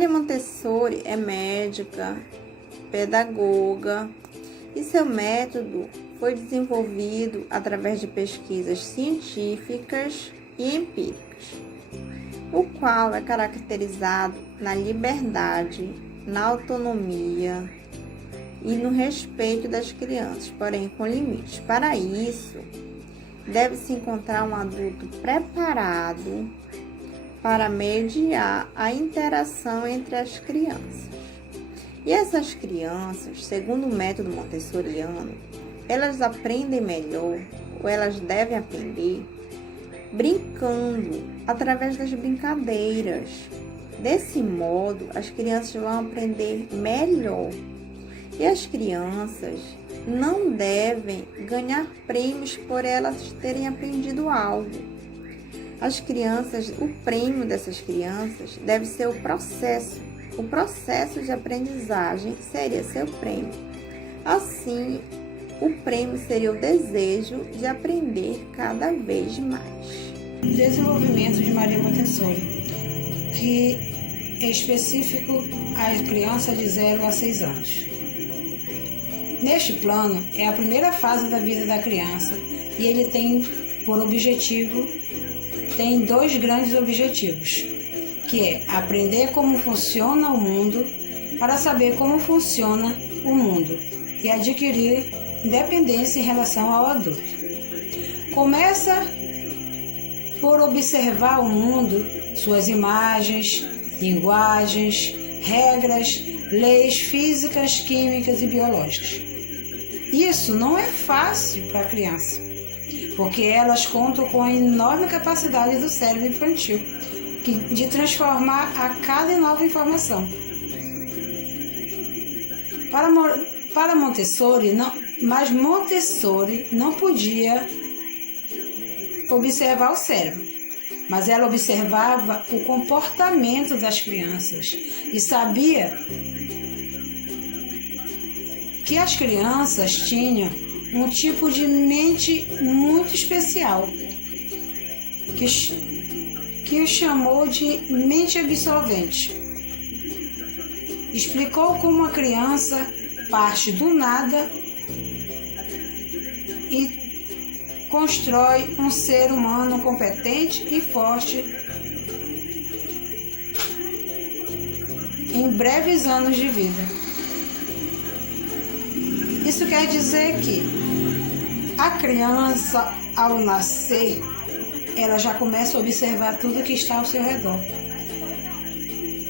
Maria Montessori é médica, pedagoga e seu método foi desenvolvido através de pesquisas científicas e empíricas, o qual é caracterizado na liberdade, na autonomia e no respeito das crianças, porém com limites. Para isso, deve-se encontrar um adulto preparado para mediar a interação entre as crianças. E essas crianças, segundo o método montessoriano, elas aprendem melhor, ou elas devem aprender, brincando, através das brincadeiras. Desse modo, as crianças vão aprender melhor. E as crianças não devem ganhar prêmios por elas terem aprendido algo. As crianças, o prêmio dessas crianças deve ser o processo. O processo de aprendizagem seria seu prêmio. Assim, o prêmio seria o desejo de aprender cada vez mais. Desenvolvimento de Maria Montessori, que é específico à criança de 0 a 6 anos. Neste plano, é a primeira fase da vida da criança e ele tem dois grandes objetivos, que é aprender como funciona o mundo para saber como funciona o mundo e adquirir independência em relação ao adulto. Começa por observar o mundo, suas imagens, linguagens, regras, leis físicas, químicas e biológicas. Isso não é fácil para a criança, porque elas contam com a enorme capacidade do cérebro infantil de transformar a cada nova informação. Para Montessori, Montessori não podia observar o cérebro, mas ela observava o comportamento das crianças e sabia que as crianças tinham um tipo de mente muito especial, que o chamou de mente absorvente. Explicou como a criança parte do nada e constrói um ser humano competente e forte em breves anos de vida. Isso quer dizer que a criança, ao nascer, ela já começa a observar tudo que está ao seu redor.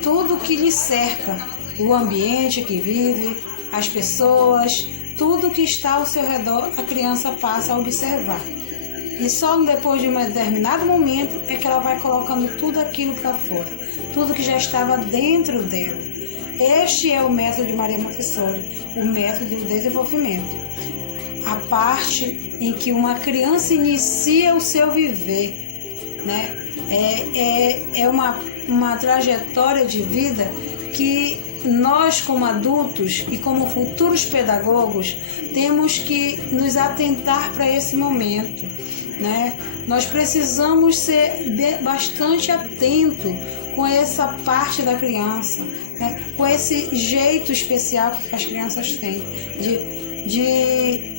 Tudo que lhe cerca, o ambiente que vive, as pessoas, tudo que está ao seu redor, a criança passa a observar. E só depois de um determinado momento é que ela vai colocando tudo aquilo para fora, tudo que já estava dentro dela. Este é o método de Maria Montessori, o método do desenvolvimento. A parte em que uma criança inicia o seu viver, né? É uma trajetória de vida que nós, como adultos e como futuros pedagogos, temos que nos atentar para esse momento, né? Nós precisamos ser bastante atentos com essa parte da criança, né? Com esse jeito especial que as crianças têm de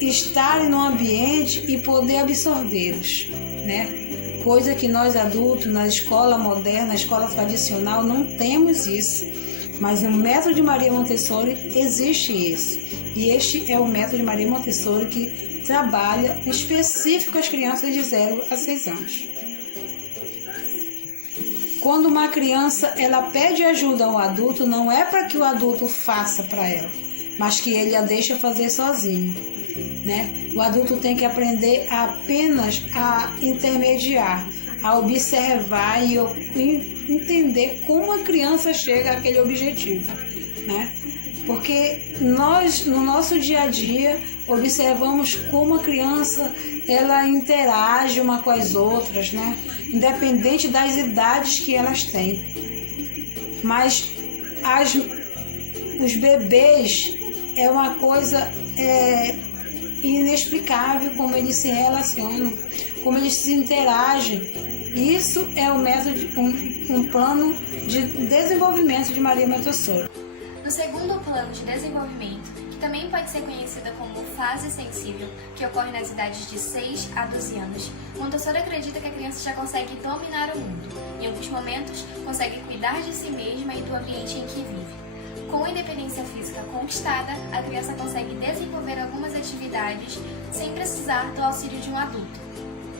estarem no ambiente e poder absorvê-los, né? Coisa que nós adultos, na escola moderna, na escola tradicional, não temos isso. Mas no método de Maria Montessori existe isso. E este é o método de Maria Montessori que trabalha específico as crianças de 0 a 6 anos. Quando uma criança ela pede ajuda ao adulto, não é para que o adulto faça para ela, mas que ele a deixa fazer sozinho, né? O adulto tem que aprender apenas a intermediar, a observar e entender como a criança chega àquele objetivo, né? Porque nós, no nosso dia a dia, observamos como a criança ela interage uma com as outras, né? Independente das idades que elas têm. Mas os bebês é uma coisa inexplicável como eles se relacionam, como eles se interagem Isso é o método, um plano de desenvolvimento de Maria Montessori. No segundo plano de desenvolvimento, que também pode ser conhecida como fase sensível, que ocorre nas idades de 6 a 12 anos, Montessori acredita que a criança já consegue dominar o mundo. Em alguns momentos, consegue cuidar de si mesma e do ambiente em que vive. Com a independência física conquistada, a criança consegue desenvolver algumas atividades sem precisar do auxílio de um adulto.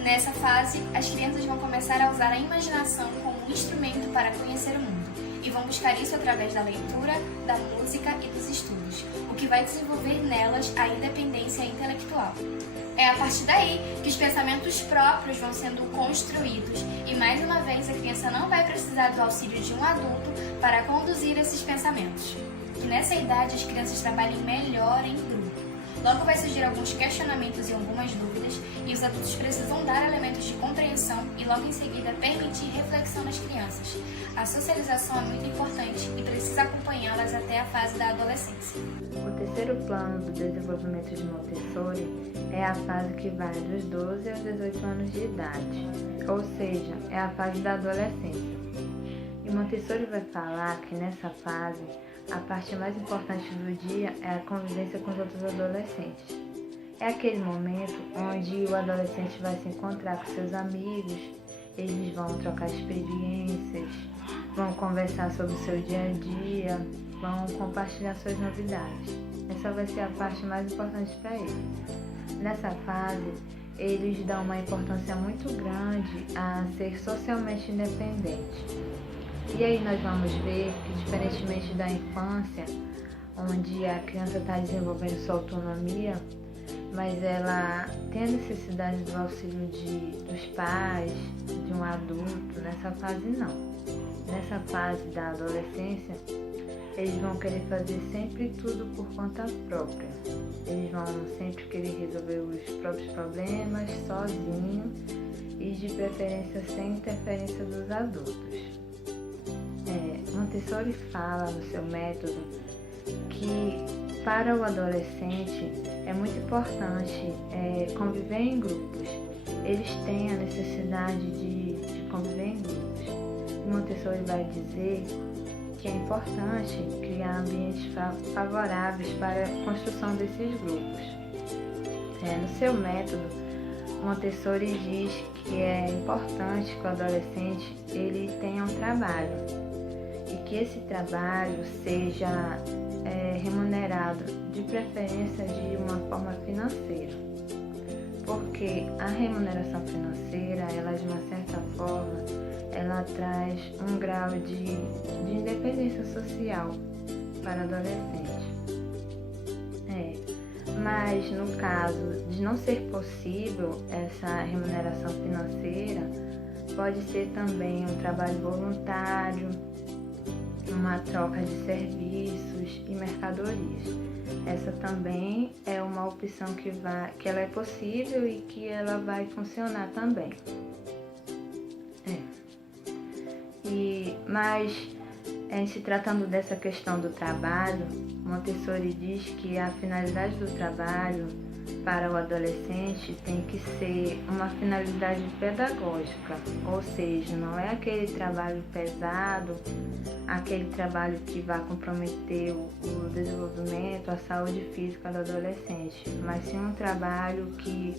Nessa fase, as crianças vão começar a usar a imaginação como um instrumento para conhecer o mundo e vão buscar isso através da leitura, da música e dos estudos, o que vai desenvolver nelas a independência intelectual. É a partir daí que os pensamentos próprios vão sendo construídos e, mais uma vez, a criança não vai precisar do auxílio de um adulto para conduzir esses pensamentos. E nessa idade, as crianças trabalhem melhor em grupo. Logo vai surgir alguns questionamentos e algumas dúvidas, e os adultos precisam dar elementos de compreensão e logo em seguida permitir reflexão nas crianças. A socialização é muito importante e precisa acompanhá-las até a fase da adolescência. O terceiro plano do desenvolvimento de Montessori é a fase que vai dos 12 aos 18 anos de idade, ou seja, é a fase da adolescência. E Montessori vai falar que nessa fase, a parte mais importante do dia é a convivência com os outros adolescentes. É aquele momento onde o adolescente vai se encontrar com seus amigos, eles vão trocar experiências, vão conversar sobre o seu dia a dia, vão compartilhar suas novidades. Essa vai ser a parte mais importante para eles. Nessa fase, eles dão uma importância muito grande a ser socialmente independente. E aí nós vamos ver que, diferentemente da infância, onde a criança está desenvolvendo sua autonomia, mas ela tem a necessidade do auxílio dos pais, de um adulto, nessa fase não. Nessa fase da adolescência, eles vão querer fazer sempre tudo por conta própria. Eles vão sempre querer resolver os próprios problemas sozinhos e, de preferência, sem interferência dos adultos. Montessori fala no seu método que para o adolescente é muito importante conviver em grupos. Eles têm a necessidade de conviver em grupos. E Montessori vai dizer que é importante criar ambientes favoráveis para a construção desses grupos. No seu método, Montessori diz que é importante que o adolescente ele tenha um trabalho e que esse trabalho seja remunerado, de preferência de uma forma financeira, porque a remuneração financeira, ela de uma certa forma, ela traz um grau de independência social para o adolescente. Mas no caso de não ser possível essa remuneração financeira, pode ser também um trabalho voluntário, uma troca de serviços e mercadorias. Essa também é uma opção que ela é possível e que ela vai funcionar também. Mas em se tratando dessa questão do trabalho, Montessori diz que a finalidade do trabalho para o adolescente tem que ser uma finalidade pedagógica, ou seja, não é aquele trabalho pesado, aquele trabalho que vai comprometer o desenvolvimento, a saúde física do adolescente, mas sim um trabalho que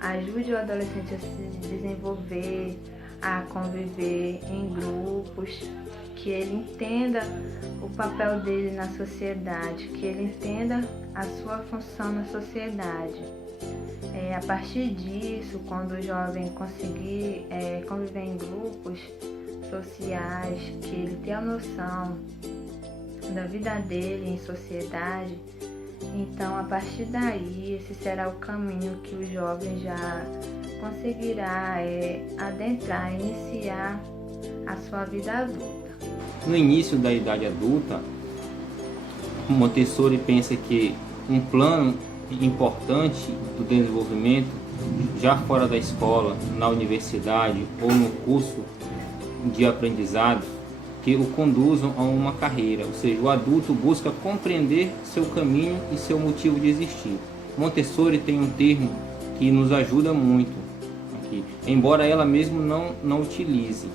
ajude o adolescente a se desenvolver, a conviver em grupos, que ele entenda o papel dele na sociedade, que ele entenda a sua função na sociedade. A partir disso, quando o jovem conseguir conviver em grupos sociais, que ele tenha a noção da vida dele em sociedade, então a partir daí esse será o caminho que o jovem já conseguirá adentrar, iniciar a sua vida adulta. No início da idade adulta, Montessori pensa que um plano importante do desenvolvimento, já fora da escola, na universidade ou no curso de aprendizado, que o conduzam a uma carreira, ou seja, o adulto busca compreender seu caminho e seu motivo de existir. Montessori tem um termo que nos ajuda muito que, embora ela mesmo não utilize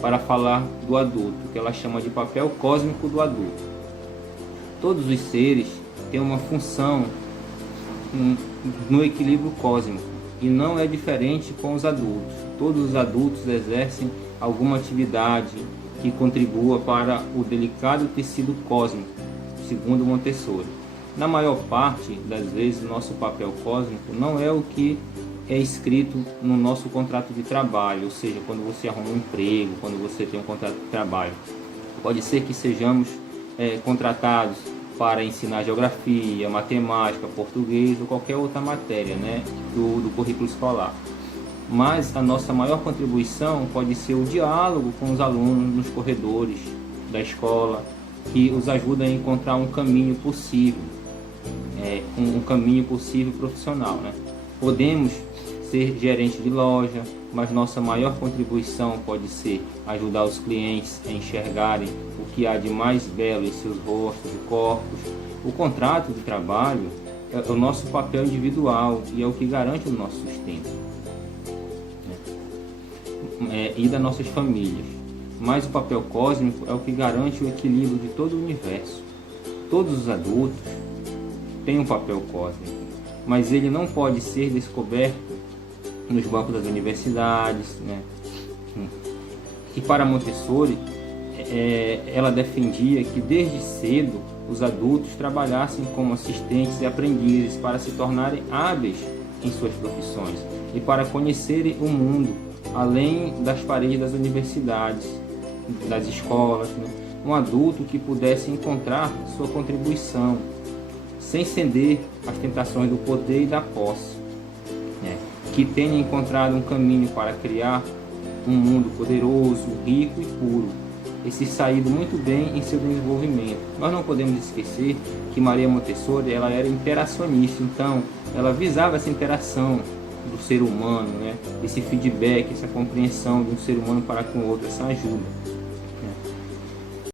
para falar do adulto, que ela chama de papel cósmico do adulto. Todos os seres têm uma função no equilíbrio cósmico e não é diferente com os adultos. Todos os adultos exercem alguma atividade que contribua para o delicado tecido cósmico, segundo Montessori. Na maior parte das vezes, o nosso papel cósmico não é o que é escrito no nosso contrato de trabalho, ou seja, quando você arruma um emprego, quando você tem um contrato de trabalho. Pode ser que sejamos contratados para ensinar geografia, matemática, português ou qualquer outra matéria, né, do currículo escolar. Mas a nossa maior contribuição pode ser o diálogo com os alunos nos corredores da escola, que os ajuda a encontrar um caminho possível, um caminho possível profissional, né? Podemos ser gerente de loja, mas nossa maior contribuição pode ser ajudar os clientes a enxergarem o que há de mais belo em seus rostos e corpos. O contrato de trabalho é o nosso papel individual e é o que garante o nosso sustento, e das nossas famílias. Mas o papel cósmico é o que garante o equilíbrio de todo o universo. Todos os adultos têm um papel cósmico, mas ele não pode ser descoberto nos bancos das universidades, né? E para Montessori, ela defendia que desde cedo os adultos trabalhassem como assistentes e aprendizes para se tornarem hábeis em suas profissões e para conhecerem o mundo além das paredes das universidades, das escolas, né? Um adulto que pudesse encontrar sua contribuição sem ceder às tentações do poder e da posse, né? Que tenha encontrado um caminho para criar um mundo poderoso, rico e puro, e se saído muito bem em seu desenvolvimento. Nós não podemos esquecer que Maria Montessori ela era interacionista, então ela visava essa interação do ser humano, né? Esse feedback, essa compreensão de um ser humano para com o outro, essa ajuda.